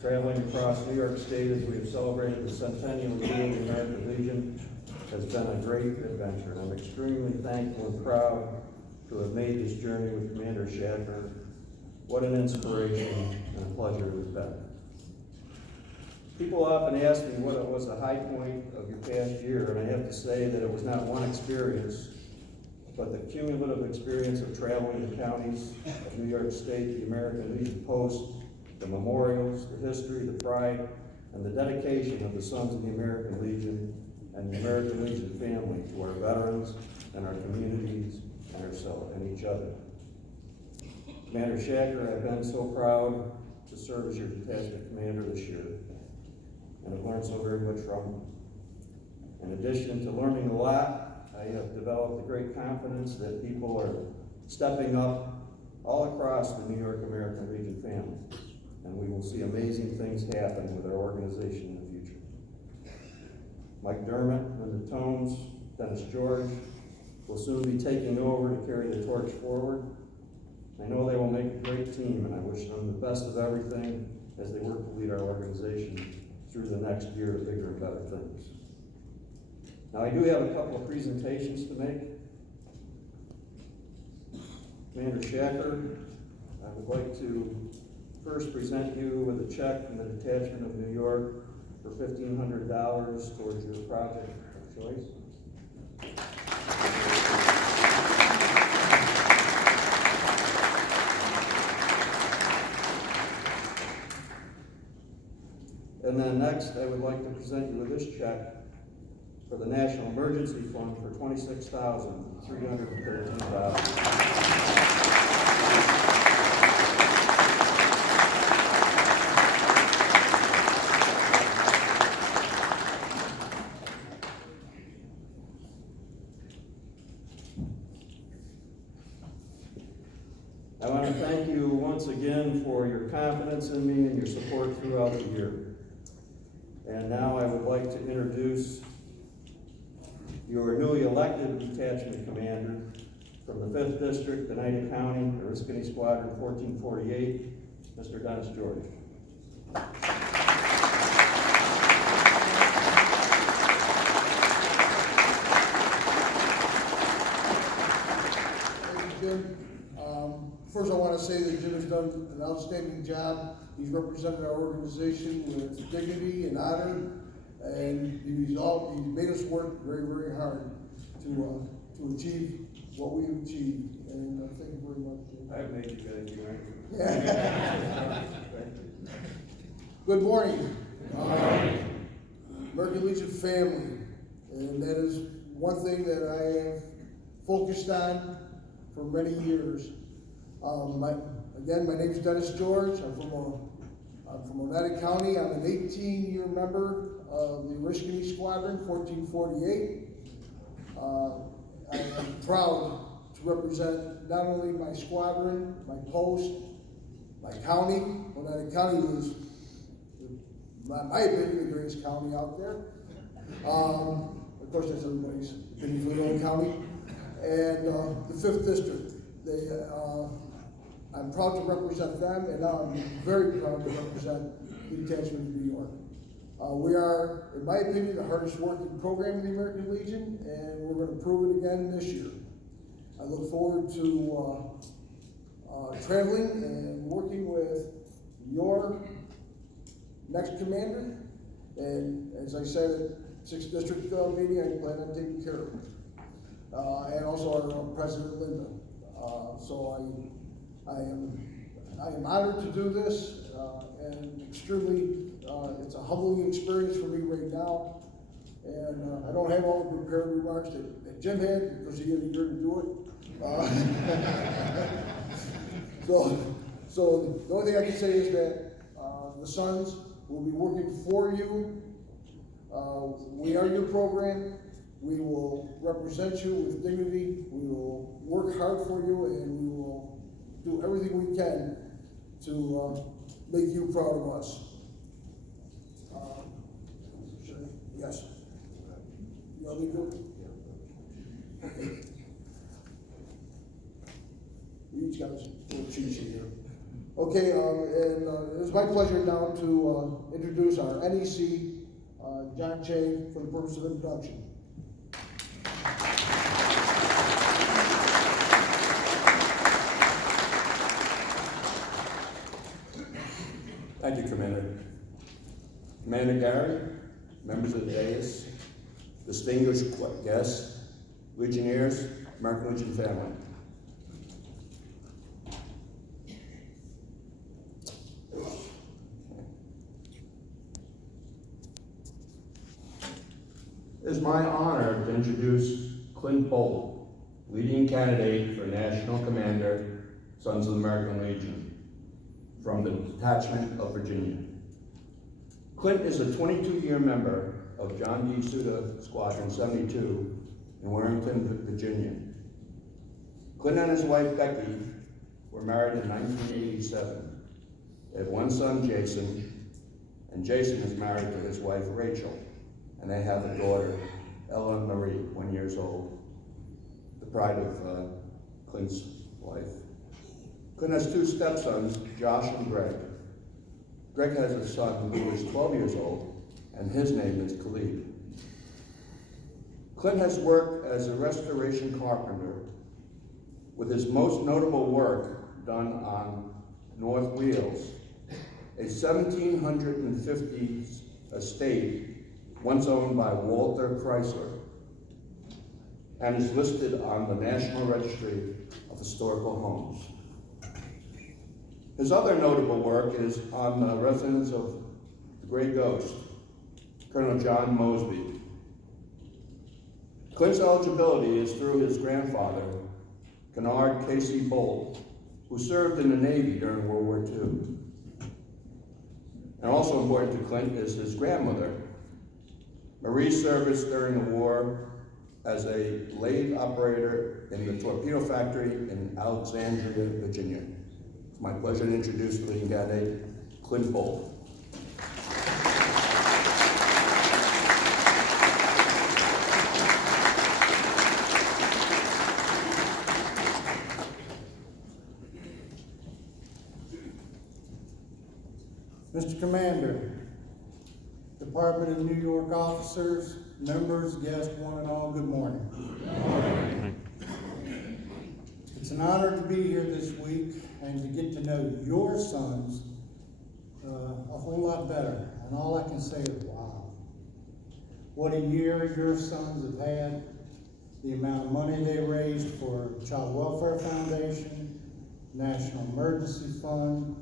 Traveling across New York State as we have celebrated the centennial year of the American Legion has been a great adventure, and I'm extremely thankful and proud to have made this journey with Commander Shacker. What an inspiration and a pleasure it has been. People often ask me what was the high point of your past year, and I have to say that it was not one experience, but the cumulative experience of traveling the counties of New York State, the American Legion Post, the memorials, the history, the pride, and the dedication of the Sons of the American Legion and the American Legion family to our veterans and our communities and ourselves and each other. Commander Shacker, I've been so proud to serve as your detachment commander this year, and I've learned so very much from him. In addition to learning a lot, I have developed a great confidence that people are stepping up all across the New York American Legion family, and we will see amazing things happen with our organization in the future. Mike Dermott, Linda Tomes, Dennis George will soon be taking over to carry the torch forward. I know they will make a great team, and I wish them the best of everything as they work to lead our organization through the next year to bigger and better things. Now, I do have a couple of presentations to make. Commander Shacker, I would like to first present you with a check from the Detachment of New York for $1,500 towards your project of choice. And then next, I would like to present you with this check for the National Emergency Fund for $26,313. I want to thank you once again for your confidence in me and your support throughout the year. And now I would like to introduce your newly elected detachment commander from the 5th District, Oneida County, Oriskany Squadron 1448, Mr. Dennis George. Thank you, Jim. First, I want to say that Jim has done an outstanding job. He's represented our organization with dignity and honor, and he's made us work very, very hard to achieve what we've achieved. And thank you very much, Jim. I've made you guys do it. Yeah. Good morning. American Legion family, and that is one thing that I have focused on for many years. My name is Dennis George. I'm from Oneida County. I'm an 18-year member of the Oriskany Squadron 1448. I am proud to represent not only my squadron, my post, my county. Oneida County was, in my opinion, the greatest county out there. Of course, that's everybody's opinion for their own county. And the 5th District. I'm proud to represent them, and now I'm very proud to represent the Detachment of New York. We are, in my opinion, the hardest working program in the American Legion, and we're going to prove it again this year. I look forward to traveling and working with your next commander, and as I said at 6th District meeting, I plan on taking care of it. And also our President Linda. So I am honored to do this, and extremely, it's a humbling experience for me right now. And I don't have all the prepared remarks that Jim had, because he had a year to do it. So the only thing I can say is that the Sons will be working for you. We are your program. We will represent you with dignity. We will work hard for you, and we will do everything we can to make you proud of us. Yes. You want me to go? Okay. We each got a little cheat sheet here. Okay, it's my pleasure now to introduce our NEC, John Che, for the purpose of introduction. Thank you, Commander. Commander Gary, members of the dais, distinguished guests, Legionnaires, American Legion family. It is my honor to introduce Clint Bolt, leading candidate for National Commander, Sons of the American Legion, from the Detachment of Virginia. Clint is a 22-year member of John D. Suda Squadron 72 in Warrenton, Virginia. Clint and his wife, Becky, were married in 1987. They have one son, Jason, and Jason is married to his wife, Rachel, and they have a daughter, Ella Marie, 1 year old, the pride of Clint's life. Clint has two stepsons, Josh and Greg. Greg has a son who is 12 years old, and his name is Khalid. Clint has worked as a restoration carpenter, with his most notable work done on North Wheels, a 1750s estate once owned by Walter Kraetzer, and is listed on the National Registry of Historical Homes. His other notable work is on the residence of the Gray Ghost, Colonel John Mosby. Clint's eligibility is through his grandfather, Kennard Casey Bolt, who served in the Navy during World War II. And also important to Clint is his grandmother. Marie's service during the war as a lathe operator in the torpedo factory in Alexandria, Virginia. It's my pleasure to introduce the leading candidate, Clint Bolt. Mr. Commander, Department of New York officers, members, guests, one and all, good morning. Good morning. It's an honor to be here this week and to get to know your sons a whole lot better. And all I can say is, wow. What a year your sons have had, the amount of money they raised for Child Welfare Foundation, National Emergency Fund,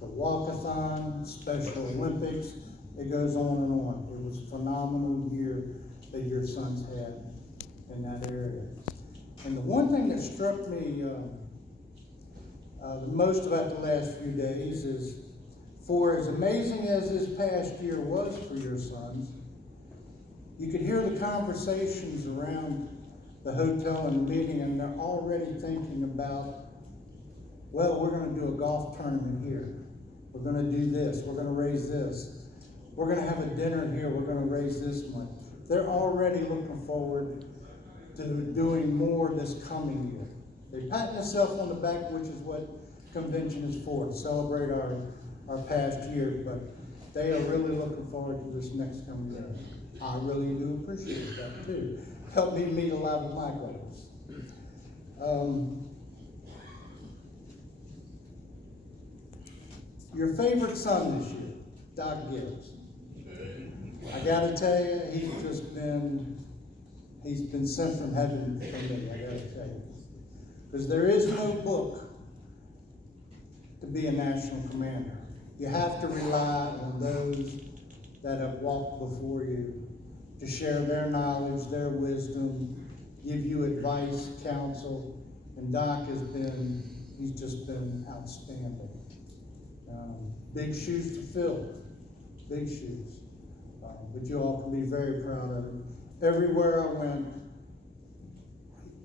the Walkathon, Special Olympics, it goes on and on. It was a phenomenal year that your sons had in that area. And the one thing that struck me the most about the last few days is, for as amazing as this past year was for your sons, you could hear the conversations around the hotel and the meeting, and they're already thinking about, well, we're going to do a golf tournament here. We're going to do this. We're going to raise this. We're going to have a dinner here. We're going to raise this much. They're already looking forward to doing more this coming year. They pat themselves on the back, which is what convention is for, to celebrate our past year, but they are really looking forward to this next coming year. I really do appreciate that too. Helped me meet a lot of my goals. Your favorite son this year, Doc Gibbs. I gotta tell you, he's been sent from heaven for me, I gotta tell you. Because there is no book to be a national commander. You have to rely on those that have walked before you to share their knowledge, their wisdom, give you advice, counsel, and Doc he's just been outstanding. Big shoes to fill, big shoes. But you all can be very proud of him. Everywhere I went,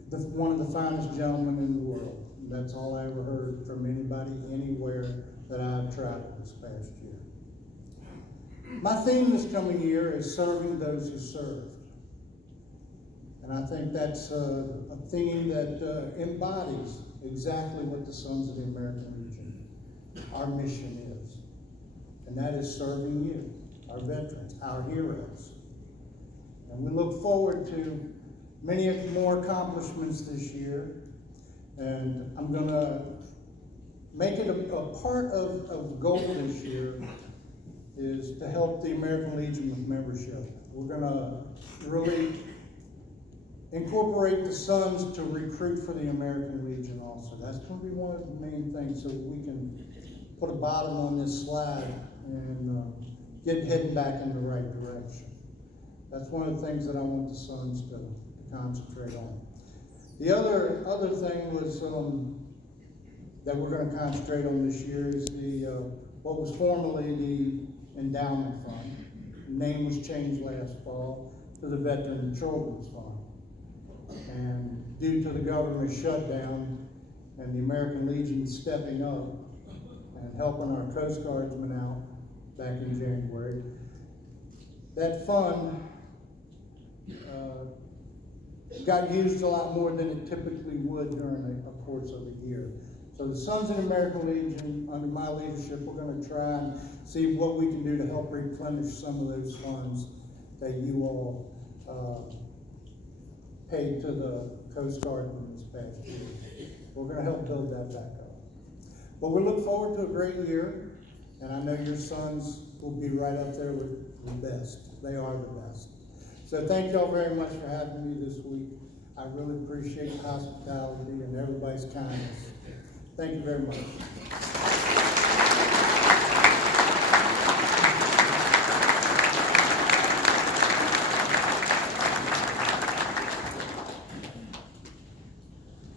one of the finest gentlemen in the world. That's all I ever heard from anybody, anywhere that I've traveled this past year. My theme this coming year is serving those who served. And I think that's a theme that embodies exactly what the Sons of the American Legion our mission is. And that is serving you, our veterans, our heroes. And we look forward to many more accomplishments this year. And I'm gonna make it a part of the goal this year is to help the American Legion with membership. We're gonna really incorporate the sons to recruit for the American Legion also. That's gonna be one of the main things, so we can put a bottom on this slide and get heading back in the right direction. That's one of the things that I want the sons to concentrate on. The other thing was that we're going to concentrate on this year is the what was formerly the endowment fund. The name was changed last fall to the Veteran Children's Fund. And due to the government shutdown and the American Legion stepping up and helping our Coast Guardsmen out back in January, that fund got used a lot more than it typically would during a course of a year. So the Sons of the American Legion, under my leadership, we're going to try and see what we can do to help replenish some of those funds that you all paid to the Coast Guardmen this past year. We're going to help build that back up. But we look forward to a great year, and I know your sons will be right up there with the best. They are the best. So thank y'all very much for having me this week. I really appreciate the hospitality and everybody's kindness. Thank you very much.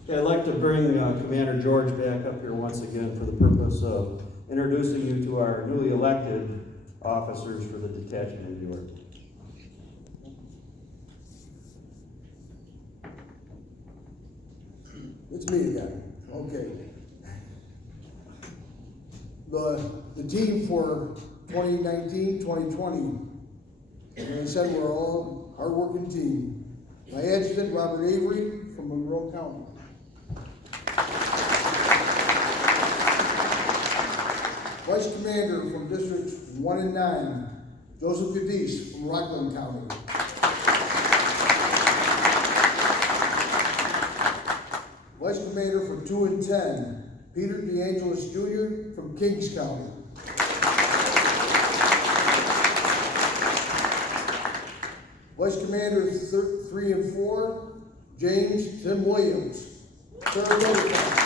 Okay, I'd like to bring Commander George back up here once again for the purpose of introducing you to our newly elected officers for the detachment in New York. It's me again. Okay. The team for 2019-2020, as I said, we're all a hard-working team. My adjutant, Robert Avery, from Monroe County. Vice Commander from Districts 1 and 9, Joseph Cadiz from Rockland County. Vice Commander for 2 and 10, Peter DeAngelis Jr. from Kings County. Vice Commander 3 and 4, James Tim Williams, Sarasota County.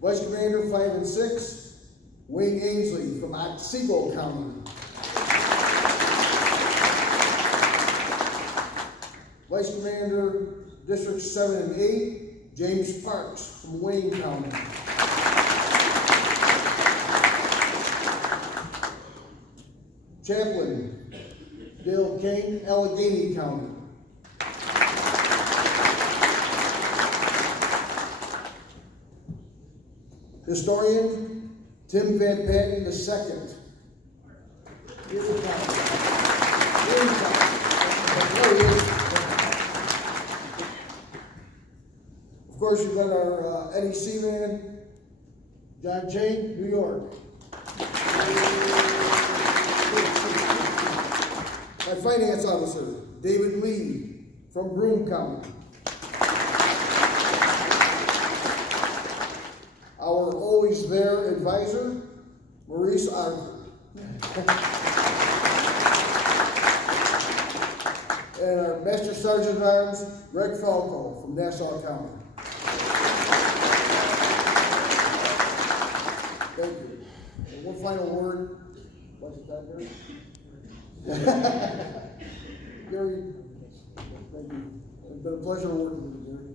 Vice Commander 5 and 6, Wayne Ainsley from Otsego County. Vice Commander, District 7 and 8, James Parks from Wayne County. Chaplain, Dale Kane, Allegheny County. Historian, Tim Van Patten II. Of course, you've got our Eddie Seaman, John Jane, New York. My finance officer, David Lee, from Broome County. Our always there advisor, Maurice Arthur. And our Master Sergeant at Arms, Greg Falco from Nassau County. Thank you. And one final word. What's that, Gary? Gary, thank you. It's been a pleasure working with you, Gary.